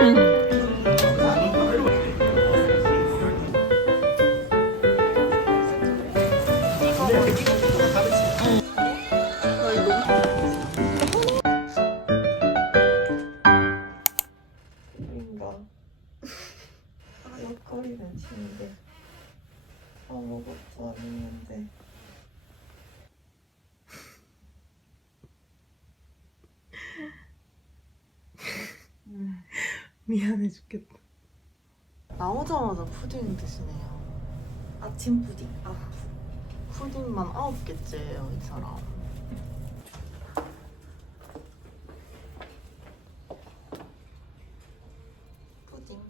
뭔 미안해 죽겠다 나오자마자 푸딩 드시네요 아침 푸딩. 아 푸딩만 아홉 개째예요 이 사람 푸딩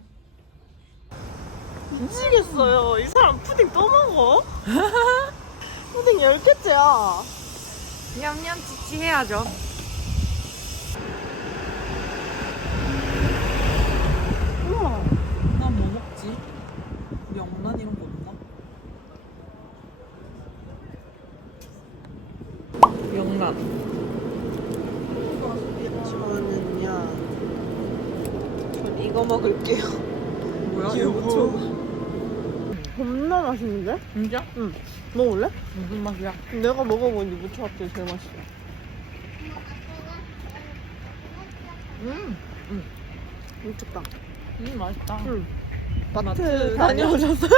미치겠어요 이 사람 푸딩 또 먹어? 푸딩 열 개째야 냠냠 치치 해야죠. 우와 난 뭐 먹지? 명란 이런 거 없나? 명란 저는요 전 이거 먹을게요 뭐야 이거 겁나 맛있는데? 진짜? 응 먹을래? 무슨 맛이야? 내가 먹어본 유부초밥들 제일 맛있어 음, 미쳤다 음 맛있다. 응 마트 마트 다녀? 다녀오셨어요?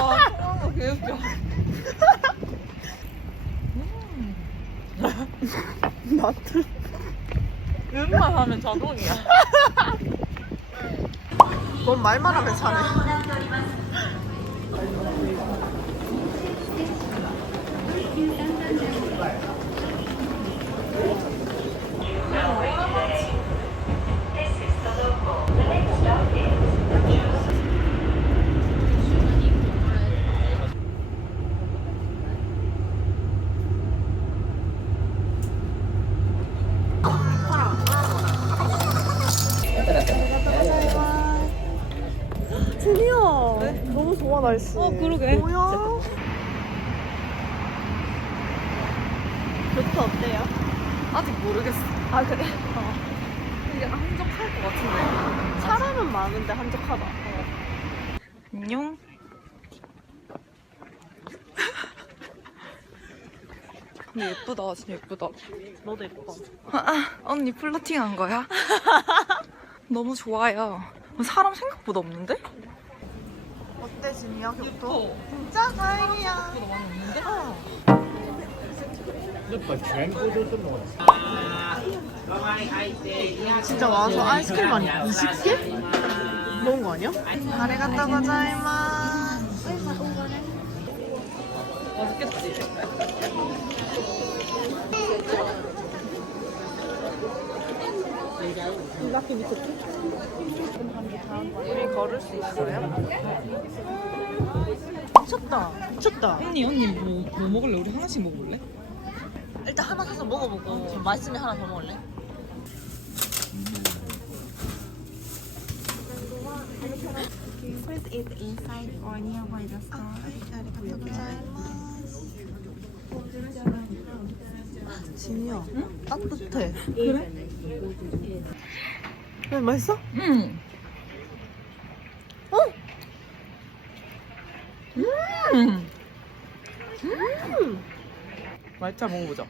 와, 통한 거 개웃겨. 음, 마트 음만 하면 자동이야. 넌 말만 하면 잘해 날씨 어, 그러게. 뭐야 좋다 어때요? 아직 모르겠어. 아 그래? 이게 한적할 것 같은데. 사람은 많은데 한적하다 안녕. 근데 예쁘다, 진짜 예쁘다. 너도 예뻐 아, 언니 플러팅 한 거야? 너무 좋아요. 사람 생각보다 없는데? 어때 진이야 교토? 진짜 다행이야 많이 없는데? 진짜 와서 아이스크림 아니 20개? 먹은 거 아니야? 아리가또 고자이마스 맛있겠지? 이렇게 미쳤지? 우리 걸을 수 있어요? 미쳤다 미쳤다 언니 언니 뭐, 뭐 먹을래? 우리 하나씩 먹어볼래? 일단 하나 사서 먹어보고 맛있으면 하나 더 먹을래? Please eat inside or nearby the store. 아리가또 고자이마스 진이야 따뜻해 그래? 왜 맛있어? 응. 어? 음. 말차 먹어보자.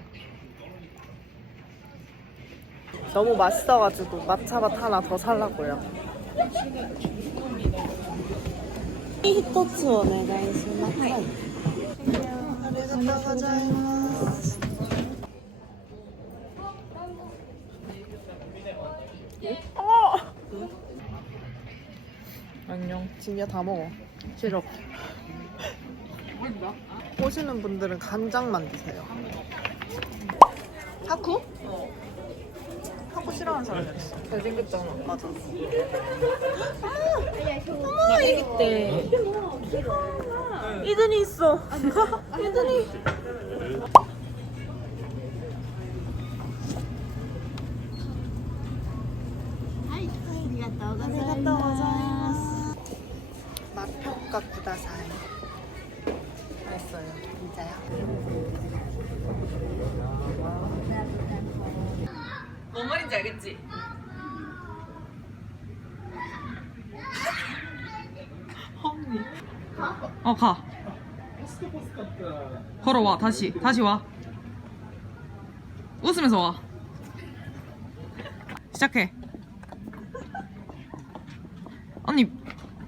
너무 맛있어가지고 마차밭 하나 더 살라고요. 히토츠 오네가이시마스. 고자이마스. 진이야 다 먹어. 싫어. 오시는 분들은 간장만 드세요. 하쿠? 하쿠 싫어하는 사람이 있어. 잘생겼잖아. 맞아. 나 애기 때 이든이 있어. 이든이. 그러니까, 뭔지 알겠지? 어 가. 걸어와 다시 다시 와. 웃으면서 와. 시작해. 언니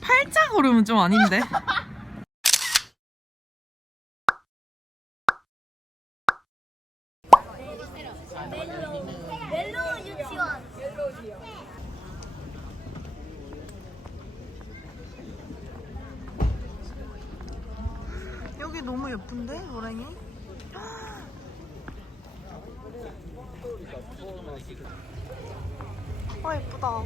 팔자 걸으면 좀 아닌데. 여기 너무 예쁜데 노랭이? 아 예쁘다.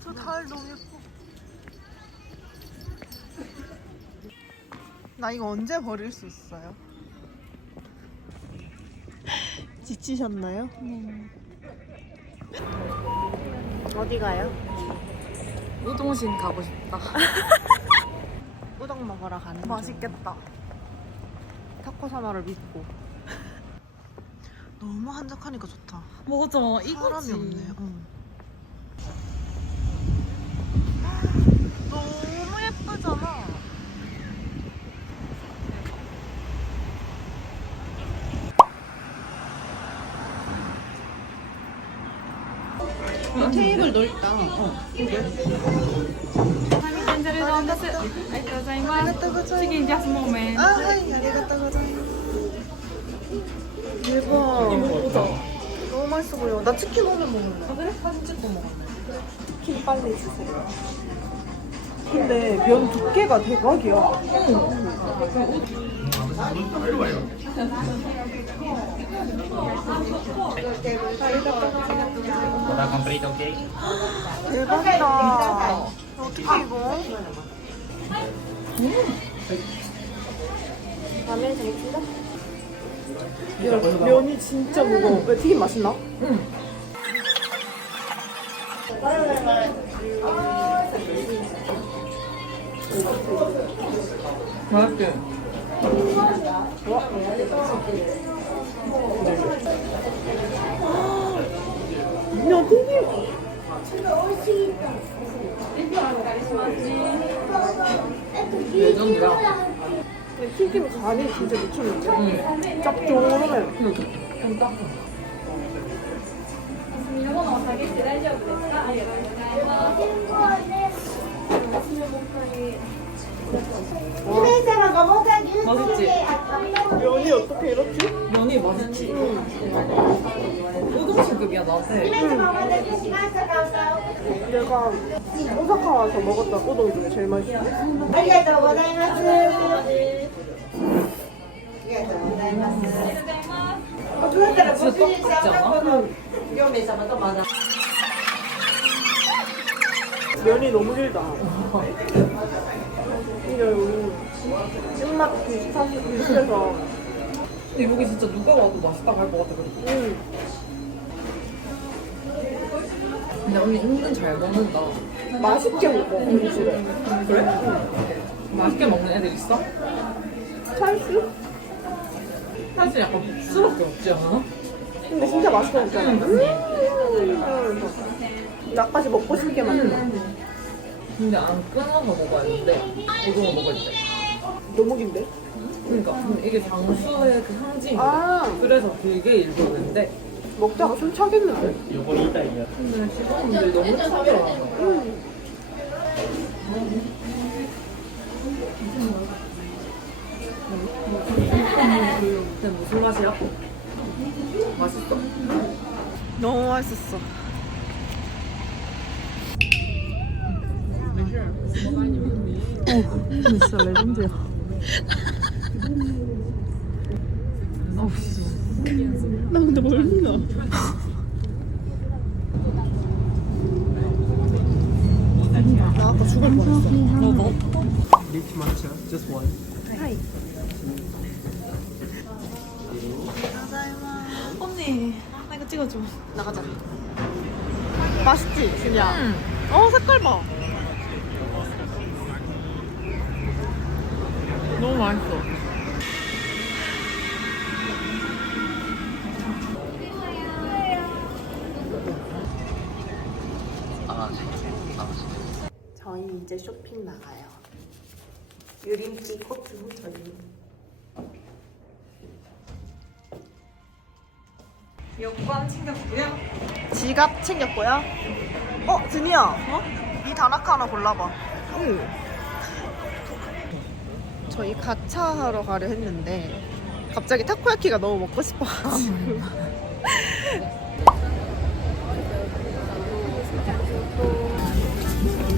저 가을 너무 예뻐. 나 이거 언제 버릴 수 있어요? 지치셨나요? 어디 가요? 우동신 가고 싶다. 우동 먹으러 가는 중. 맛있겠다. 타코 사마를 믿고. 너무 한적하니까 좋다. 맞아, 사람이 없네. 응. 너무 예쁘잖아. 테이블 넓다. 어. 아, 하이, 아리가또 고자이마스. 대박. 너무 맛있어 보여. 나 치킨 오면 먹을래. 아, 그래? 사진 찍고 먹을래. 치킨 빨리 주세요. 근데 면 두께가 대박이야. Total complete, okay? 대박이다. 어떻게 이거? 야, 면이 진짜 무거워. 왜 튀김 맛있나? 맛있게. 면 튀김. 레전드야. 튀김 간이 진짜 미쳤는데? 짭조름해. 맛있지? 면이 어떻게 이렇지? 면이 맛있지? 소금소금이야 나한테 내가 오사카 와서 먹었던 우동 중에 제일 맛있어. 아, ありがとうございます。ありがとうございます。僕だったらご主人様がこの4名様とまだ。 면이 너무 길다. 이게 여기 찐맛 비슷한 비슷해서. 근데 여기 진짜 누가 와도 맛있다고 할 것 같아, 그리고. 음. 근데 언니 은근 잘 먹는다. 맛있게 먹어 우리 집에. 그래? 맛있게 먹는 애들 있어? 찰스? 사실 약간 복스럽게 없지 않아? 근데 진짜 맛있게 먹잖아. 음. 나까지 먹고 싶게 만들어. 근데 안 끊어서 먹어야 돼. 우동을 먹을 때. 너무 긴데? 그러니까 근데 이게 장수의 그 상징. 아 그래서 길게 읽었는데 먹다가 숨 차겠는데? 근데 시선분들이 너무. 근데 무슨 맛이야? 맛있어. 너무 맛있었어. 진짜 레전드야. 어우 씨. 나 근데 멀미나. 나 아까 죽을 뻔했어. Which matcha? Just one. 하이. 언니, 나 이거 찍어줘. 나가자. 맛있지, 진짜. 응. 어, 색깔 봐. 너무 맛있어. 저희 이제 쇼핑 나가요. 유림기 코트 저희. 여권 챙겼고요. 지갑 챙겼고요. 어, 드니야. 어? 이 단아카 하나 골라봐. 응. 저희 가차 하러 가려 했는데 갑자기 타코야키가 너무 먹고 싶어가지고.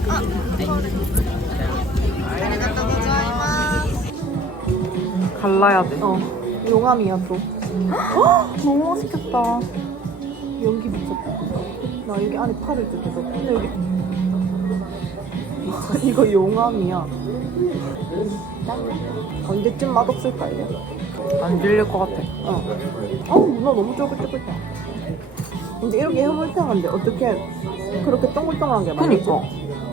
아. 갈라야 돼. 어, 용암이야 또. 헉, 너무 맛있겠다. 연기 미쳤다. 나 여기 안에 팔을 뜯어서. 근데 여기 이거 용암이야. 언제쯤 맛없을까요? 안 질릴 것 같아. 어. 어우 문어 너무 쫄깃쫄깃해. 근데 이렇게 해물탕인데 어떻게 그렇게 동글동글한 게 맛있지? 그니까.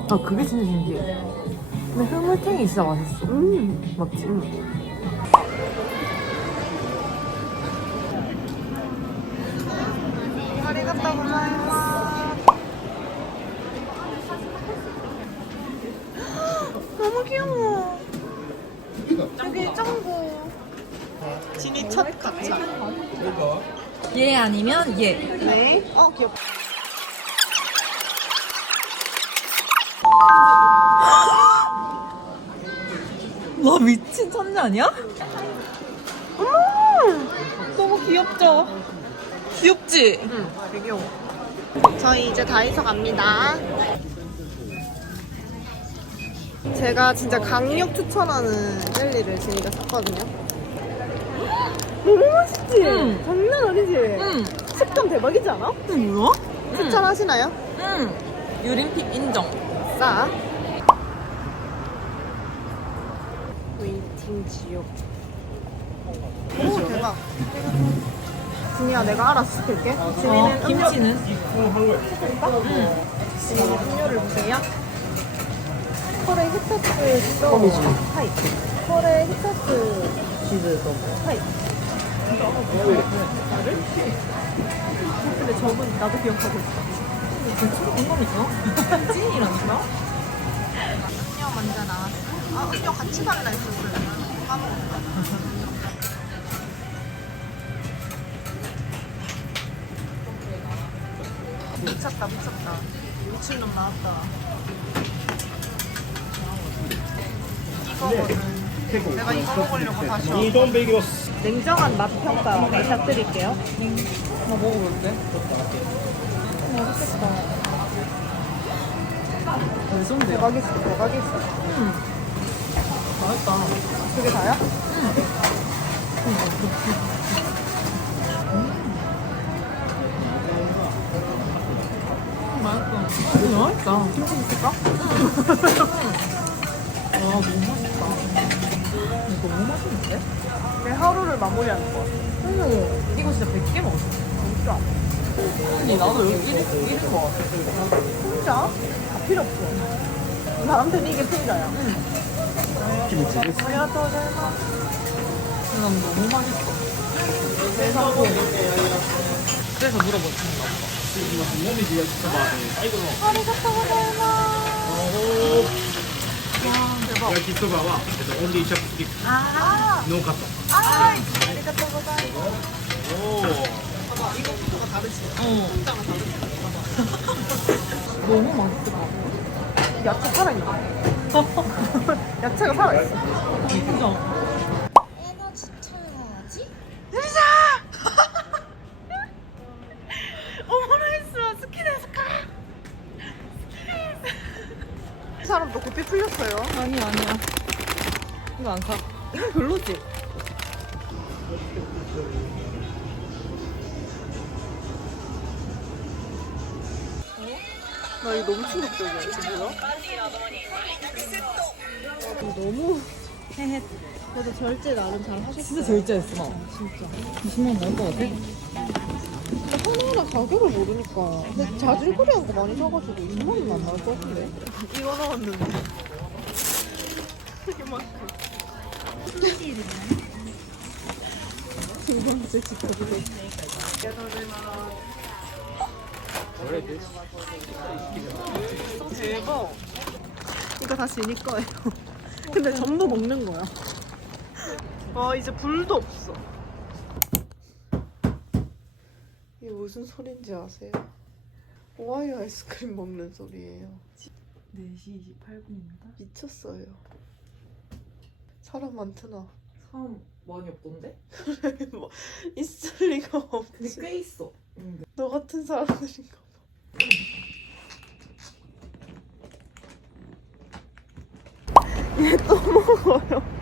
아, 그게 진짜 신기해. 근데 해물탕이 진짜 맛있어. 음. 맞지? 아 귀여워. 여기 짱구. 진이 첫 가차. 얘 아니면 얘. 네. 어 귀엽다. 와, 미친 천재 아니야? 너무 귀엽죠? 귀엽지? 응, 되게 귀여워. 저희 이제 다이소 갑니다. 제가 진짜 강력 추천하는 젤리를 진이가 샀거든요. 너무 맛있지? 응. 장난 아니지? 응. 식감 대박이지 않아? 이거 뭐야? 추천하시나요? 응. 유림픽 인정. 싸. 웨이팅 지옥. 오, 대박. 진이야, 내가 알아서 시킬게. 진이는 어, 김치는? 지금 음료를 보세요. 하이. 나를? 근데 저분 나도 기억하고 있어. 친구 공감 있어? 찐이라니까? 음료 먼저 나왔어. 아, 음료 같이 달라 했었어요. 까먹었다. 미쳤다, 미쳤다. 미친놈 나왔다. 내가 이거 먹으려고 다시 왔어. 냉정한 맛 평가 부탁드릴게요. 나 먹어볼게. 맛있겠다. 괜찮은데? 대박이있어, 대박이있어. 맛있다. 그게 다야? 음, 맛있다. 이거 맛있다. 음, 김치 있을까? 아, 너무 맛있다. 이거 너무 맛있는데? 내 하루를 마무리하는 것 같아. 이거 진짜 100개 먹었어. 진짜. 아니, 나도 여기 1인 것 같아. 혼자? 다 필요 없어. 나한테는 이게 풍자야. 응. 김치. 아리가또 너무 맛있어. 세상 그래서 물어봤습니다. 이거 한 몸이 진짜 진짜 많아. 아이고. 아리가또 잘마. 와. 마스. 焼きそばは、えっと、オンリーチャップスティック 아, ノーカット 아, 아리가또 고자이마스. おお 이것부터가 다르지. 어. 너무 맛있어. 야채 살아있네. 야채가 살아있어. 진짜. 고삐 풀렸어요. 아니야, 아니야. 이거 안 사. 이건 별로지. 나 이거 너무 충격적이야. 이거 뭐야? 너무. 그래도 절제 나름 잘 하셨어. 진짜 절제했어. 진짜. 20만 원 나올 것 같아? 하나하나 가격을 모르니까. 근데 자질구레한 거 많이 사가지고 2만 원은 안 나올 것 같은데. 이거 넣었는데. 이만큼. 두 번째 지켜보고. 대박. 이거 다 지니 거예요. 근데 전부 먹는 거야. 아 이제 불도 없어. 이게 무슨 소린지 아세요? 오하이오 아이스크림 먹는 소리예요. 4시 28분입니다. 미쳤어요. 사람 많구나. 사람 많이 없던데? 뭐 있을 리가 근데 없지. 꽤 있어. 응. 너 같은 사람들인가 봐. 얘 또 먹어요.